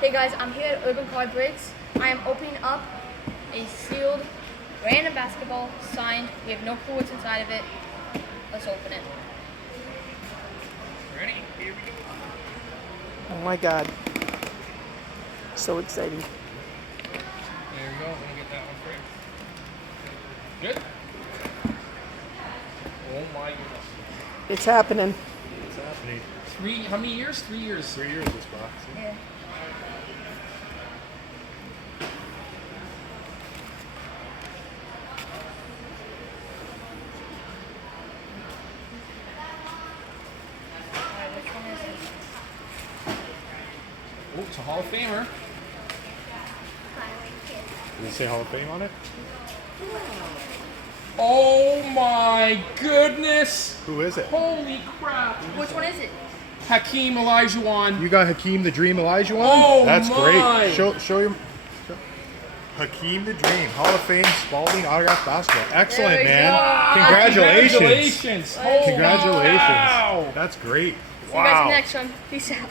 Hey guys, I'm here at Urban Card Breaks. I am opening up a sealed random basketball signed. We have no clue what's inside of it. Let's open it. Ready? Here we go. Oh my God. So exciting. There we go. Let me get that one for you. Good. Oh my goodness. It's happening. What's happening? How many years? 3 years. 3 years this box. Yeah. Alright, which one is it? Oh, it's a Hall of Famer. Does it say Hall of Fame on it? Oh my goodness. Who is it? Holy crap. Which one is it? Hakeem Olajuwon. You got Hakeem the Dream Elijah one? Oh, That's my. great. Show him. Hakeem the Dream, Hall of Fame, Spalding autograph basketball. Excellent, There we man. go. Congratulations. Congratulations. Holy Congratulations. cow. That's great. See you guys next one. Peace out.